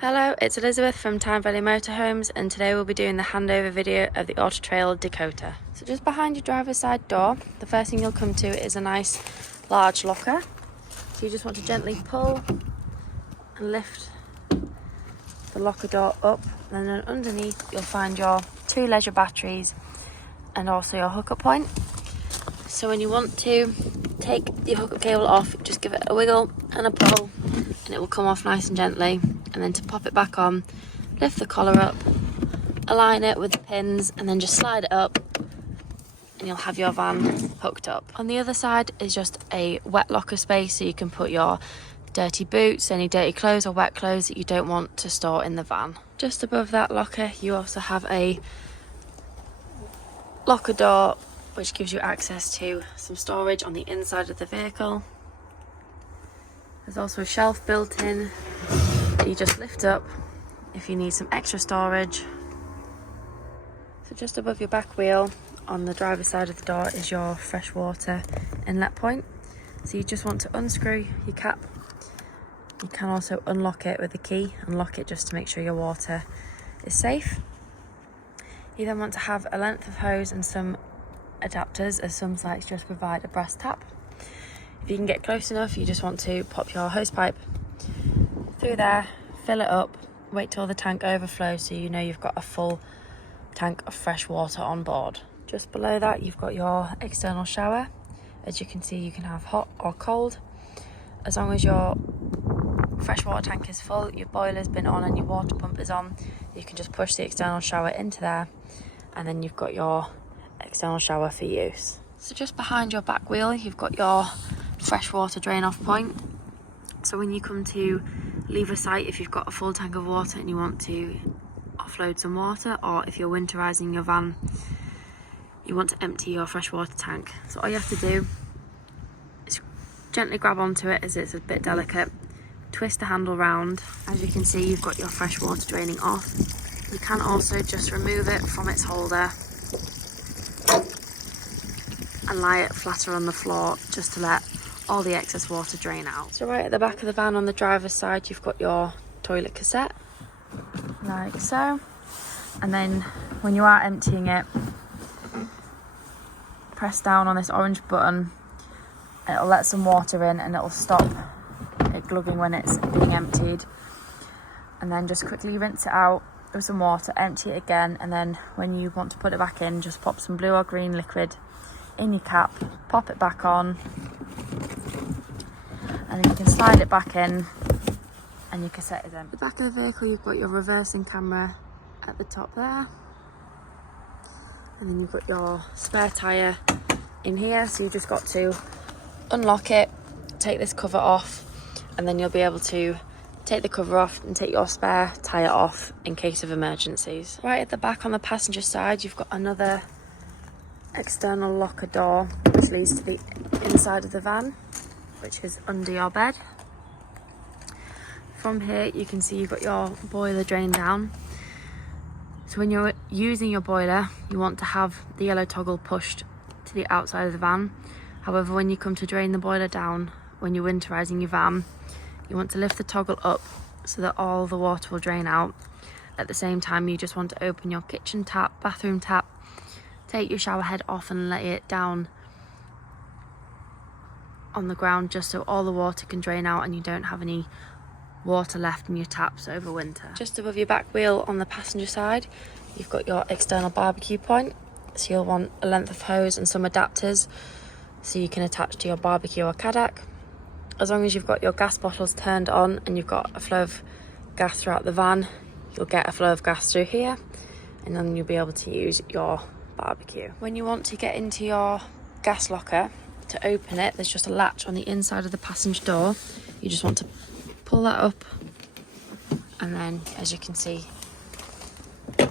Hello, it's Elizabeth from Tyne Valley Motorhomes, and today we'll be doing the handover video of the Auto Trail Dakota. So just behind your driver's side door, the first thing you'll come to is a nice large locker. So you just want to gently pull and lift the locker door up, and then underneath you'll find your 2 leisure batteries and also your hookup point. So when you want to take the hookup cable off, just give it a wiggle and a pull and it will come off nice and gently. And then to pop it back on, lift the collar up, align it with the pins, and then just slide it up and you'll have your van hooked up. On the other side is just a wet locker space, so you can put your dirty boots, any dirty clothes or wet clothes that you don't want to store in the van. Just above that locker you also have a locker door which gives you access to some storage on the inside of the vehicle. There's also a shelf built in that you just lift up if you need some extra storage. So just above your back wheel on the driver's side of the door is your freshwater inlet point. So you just want to unscrew your cap. You can also unlock it with a key and lock it just to make sure your water is safe. You then want to have a length of hose and some adapters, as some sites just provide a brass tap. If you can get close enough, you just want to pop your hose pipe through there, fill it up, wait till the tank overflows so you know you've got a full tank of fresh water on board. Just below that you've got your external shower. As you can see, you can have hot or cold. As long as your freshwater tank is full, your boiler's been on and your water pump is on, you can just push the external shower into there and then you've got your external shower for use. So just behind your back wheel you've got your freshwater drain off point. So when you come to leave a site, if you've got a full tank of water and you want to offload some water, or if you're winterizing your van, you want to empty your freshwater tank. So all you have to do is gently grab onto it as it's a bit delicate, twist the handle round. As you can see, you've got your fresh water draining off. You can also just remove it from its holder and lie it flatter on the floor just to let all the excess water drain out. So right at the back of the van on the driver's side you've got your toilet cassette, like so, and then when you are emptying it, press down on this orange button, it'll let some water in and it'll stop it glugging when it's being emptied, and then just quickly rinse it out with some water, empty it again, and then when you want to put it back in, just pop some blue or green liquid in your cap, pop it back on, and then you can slide it back in and your cassette is empty. At the back of the vehicle you've got your reversing camera at the top there, and then you've got your spare tyre in here, so you've just got to unlock it, take this cover off, and then you'll be able to take the cover off and take your spare tyre off in case of emergencies. Right at the back on the passenger side you've got another external locker door which leads to the inside of the van, which is under your bed. From here you can see you've got your boiler drain down. So when you're using your boiler you want to have the yellow toggle pushed to the outside of the van. However, when you come to drain the boiler down when you're winterizing your van, you want to lift the toggle up so that all the water will drain out. At the same time you just want to open your kitchen tap, bathroom tap, take your shower head off and lay it down on the ground just so all the water can drain out and you don't have any water left in your taps over winter. Just above your back wheel on the passenger side you've got your external barbecue point, so you'll want a length of hose and some adapters so you can attach to your barbecue or Kadak. As long as you've got your gas bottles turned on and you've got a flow of gas throughout the van, you'll get a flow of gas through here and then you'll be able to use your barbecue. When you want to get into your gas locker, to open it there's just a latch on the inside of the passenger door. You just want to pull that up and then, as you can see, the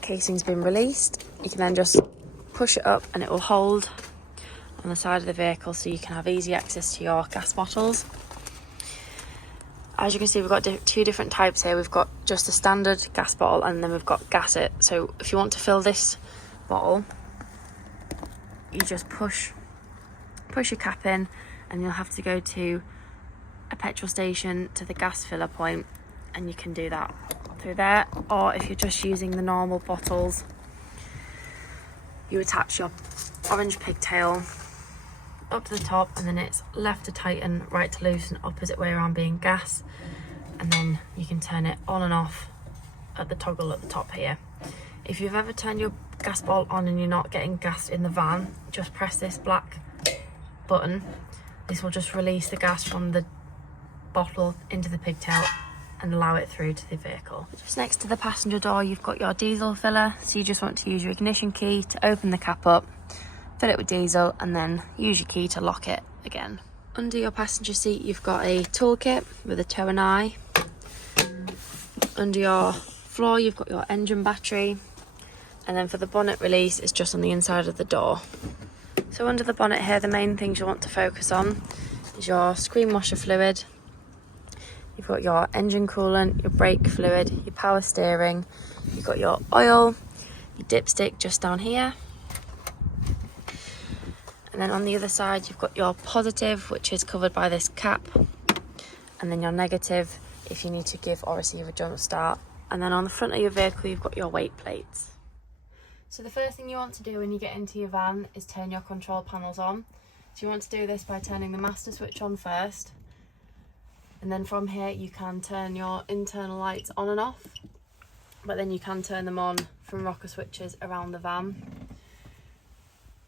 casing's been released. You can then just push it up and it will hold on the side of the vehicle so you can have easy access to your gas bottles. As you can see, we've got 2 different types here. We've got just a standard gas bottle and then we've got gas it. So if you want to fill this bottle, you just push your cap in and you'll have to go to a petrol station to the gas filler point and you can do that through there, or if you're just using the normal bottles, you attach your orange pigtail up to the top, and then it's left to tighten, right to loosen, opposite way around being gas, and then you can turn it on and off at the toggle at the top here. If you've ever turned your gas ball on and you're not getting gas in the van, just press this black button. This will just release the gas from the bottle into the pigtail and allow it through to the vehicle. Just next to the passenger door, you've got your diesel filler, so you just want to use your ignition key to open the cap up, fill it with diesel, and then use your key to lock it again. Under your passenger seat, you've got a toolkit with a toe and eye. Under your floor, you've got your engine battery, and then for the bonnet release, it's just on the inside of the door. So under the bonnet here, the main things you want to focus on is your screen washer fluid. You've got your engine coolant, your brake fluid, your power steering, you've got your oil, your dipstick just down here. And then on the other side, you've got your positive, which is covered by this cap, and then your negative if you need to give or receive a jump start. And then on the front of your vehicle, you've got your weight plates. So the first thing you want to do when you get into your van is turn your control panels on. So you want to do this by turning the master switch on first. And then from here, you can turn your internal lights on and off, but then you can turn them on from rocker switches around the van.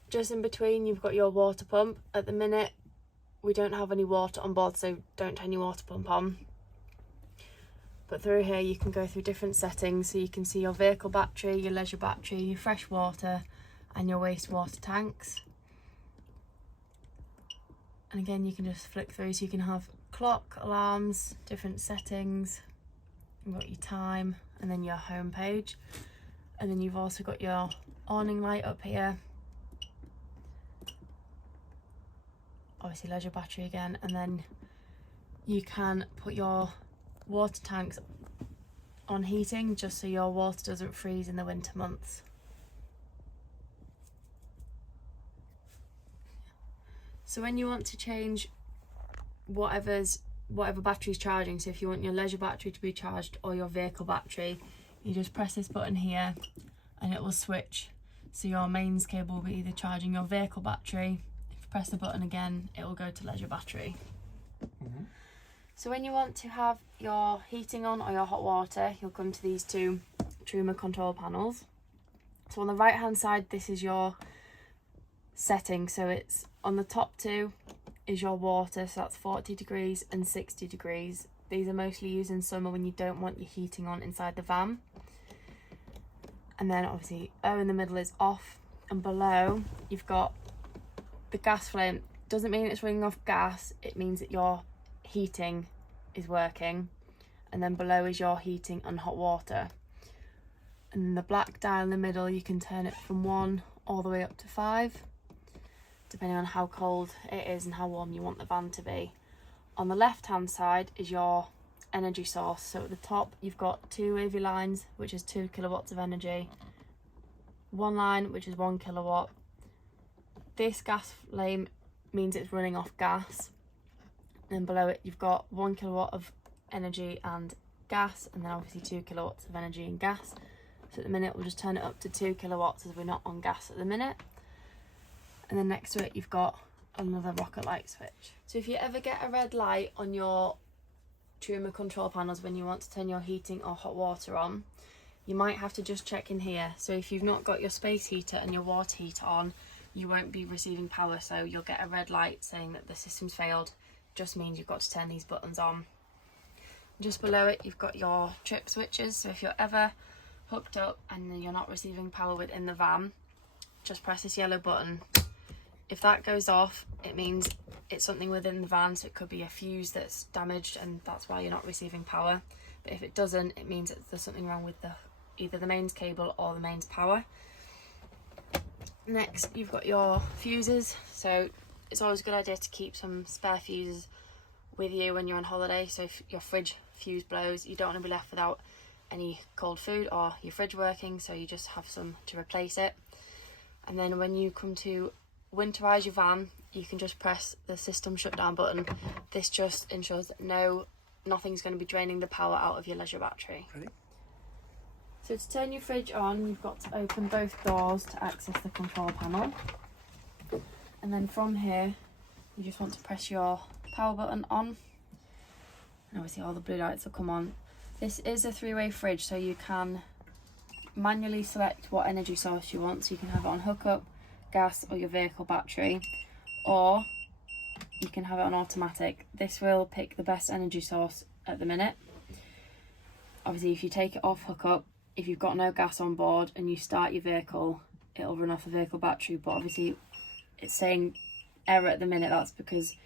Just in between, you've got your water pump. At the minute, we don't have any water on board, so don't turn your water pump on. But through here, you can go through different settings, so you can see your vehicle battery, your leisure battery, your fresh water, and your wastewater tanks. And again, you can just flick through, so you can have clock, alarms, different settings. You've got your time, and then your home page. And then you've also got your awning light up here. Obviously leisure battery again, and then you can put your water tanks on heating just so your water doesn't freeze in the winter months. So when you want to change whatever battery's charging, so if you want your leisure battery to be charged or your vehicle battery, you just press this button here and it will switch. So your mains cable will be either charging your vehicle battery. If you press the button again, it will go to leisure battery. So when you want to have your heating on or your hot water, you'll come to these two Truma control panels. So on the right hand side, this is your setting. So it's on the top two is your water, so that's 40 degrees and 60 degrees. These are mostly used in summer when you don't want your heating on inside the van. And then obviously O in the middle is off, and below you've got the gas flame. Doesn't mean it's running off gas, it means that your heating is working. And then below is your heating and hot water. And then the black dial in the middle, you can turn it from 1 all the way up to 5, depending on how cold it is and how warm you want the van to be. On the left hand side is your energy source. So at the top you've got 2 wavy lines, which is 2 kilowatts of energy, 1 line which is 1 kilowatt. This gas flame means it's running off gas, and below it you've got 1 kilowatt of energy and gas, and then obviously 2 kilowatts of energy and gas. So at the minute we'll just turn it up to 2 kilowatts as we're not on gas at the minute. And then next to it you've got another rocket light switch. So if you ever get a red light on your Truma control panels when you want to turn your heating or hot water on, you might have to just check in here. So if you've not got your space heater and your water heater on, you won't be receiving power, so you'll get a red light saying that the system's failed. Just means you've got to turn these buttons on. Just below it you've got your trip switches, so if you're ever hooked up and you're not receiving power within the van, just press this yellow button. If that goes off, it means it's something within the van, so it could be a fuse that's damaged and that's why you're not receiving power. But if it doesn't, it means that there's something wrong with either the mains cable or the mains power. Next you've got your fuses, so it's always a good idea to keep some spare fuses with you when you're on holiday. So if your fridge fuse blows, you don't want to be left without any cold food or your fridge working, so you just have some to replace it. And then when you come to winterize your van, you can just press the system shutdown button. This just ensures that no nothing's going to be draining the power out of your leisure battery. Ready? So to turn your fridge on, you've got to open both doors to access the control panel. And then from here, you just want to press your power button on. And obviously all the blue lights will come on. This is a 3-way fridge, so you can manually select what energy source you want. So you can have it on hookup, gas, or your vehicle battery. Or you can have it on automatic. This will pick the best energy source at the minute. Obviously, if you take it off hookup, if you've got no gas on board and you start your vehicle, it'll run off the vehicle battery. But obviously it's saying error at the minute. That's because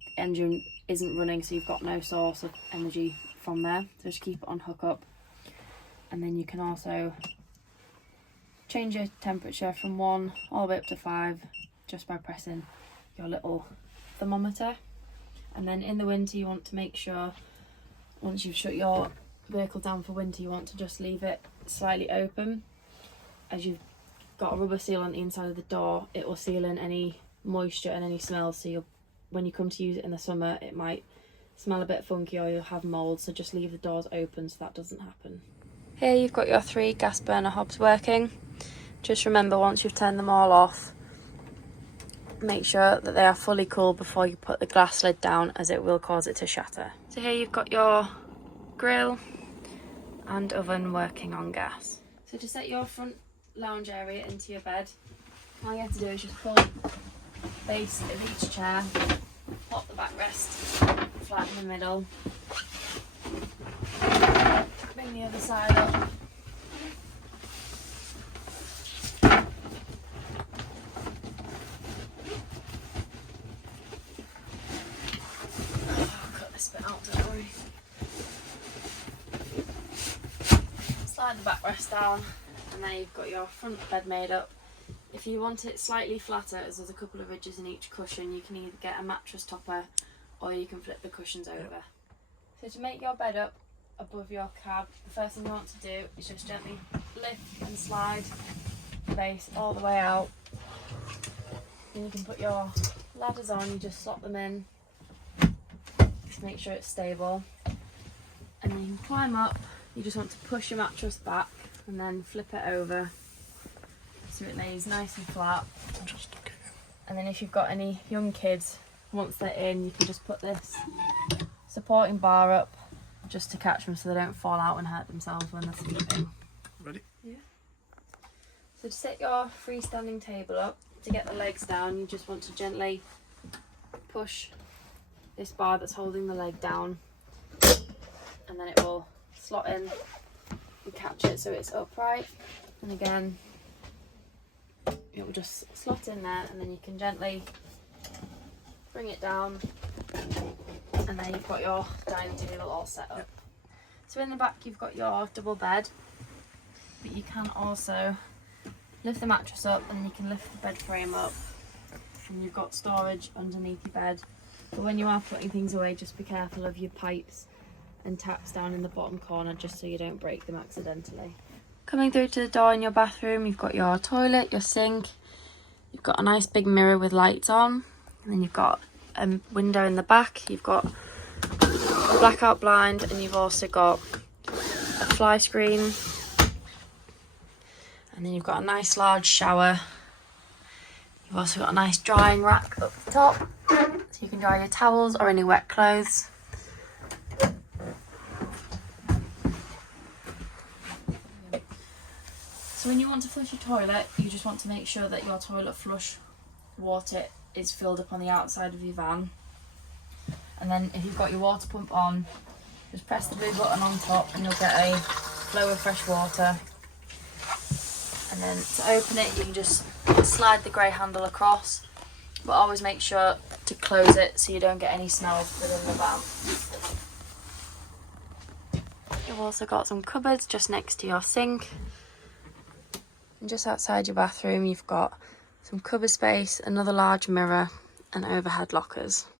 the engine isn't running, so you've got no source of energy from there. So just keep it on hookup. And then you can also change your temperature from 1 all the way up to 5 just by pressing your little thermometer. And then in the winter, you want to make sure, once you've shut your vehicle down for winter, you want to just leave it slightly open. As you've got a rubber seal on the inside of the door, it will seal in any moisture and any smells, so when you come to use it in the summer, it might smell a bit funky or you'll have mould, so just leave the doors open so that doesn't happen. Here you've got your 3 gas burner hobs working. Just remember, once you've turned them all off, make sure that they are fully cool before you put the glass lid down, as it will cause it to shatter. So here you've got your grill and oven working on gas. So to set your front lounge area into your bed, all you have to do is just pull the base of each chair, pop the backrest flat in the middle, bring the other side up, cut this bit out, don't worry. Slide the backrest down, and then you've got your front bed made up. If you want it slightly flatter, as there's a couple of ridges in each cushion, you can either get a mattress topper or you can flip the cushions over. So to make your bed up above your cab, the first thing you want to do is just gently lift and slide the base all the way out. Then you can put your ladders on, you just slot them in, just make sure it's stable. And then you can climb up. You just want to push your mattress back and then flip it over so it lays nice and flat. And then if you've got any young kids, once they're in, you can just put this supporting bar up just to catch them so they don't fall out and hurt themselves when they're sleeping. Ready? Yeah. So to set your freestanding table up, to get the legs down, you just want to gently push this bar that's holding the leg down, and then it will slot in and catch it so it's upright. And again, it will just slot in there, and then you can gently bring it down, and then you've got your dining table all set up. So in the back you've got your double bed, but you can also lift the mattress up and you can lift the bed frame up, and you've got storage underneath your bed. But when you are putting things away, just be careful of your pipes and taps down in the bottom corner, just so you don't break them accidentally. Coming through to the door in your bathroom, you've got your toilet, your sink, you've got a nice big mirror with lights on, and then you've got a window in the back, you've got a blackout blind, and you've also got a fly screen, and then you've got a nice large shower. You've also got a nice drying rack up the top, so you can dry your towels or any wet clothes. So when you want to flush your toilet, you just want to make sure that your toilet flush water is filled up on the outside of your van. And then if you've got your water pump on, just press the blue button on top and you'll get a flow of fresh water. And then to open it, you can just slide the grey handle across, but always make sure to close it so you don't get any smells within the van. You've also got some cupboards just next to your sink. And just outside your bathroom, you've got some cupboard space, another large mirror, and overhead lockers.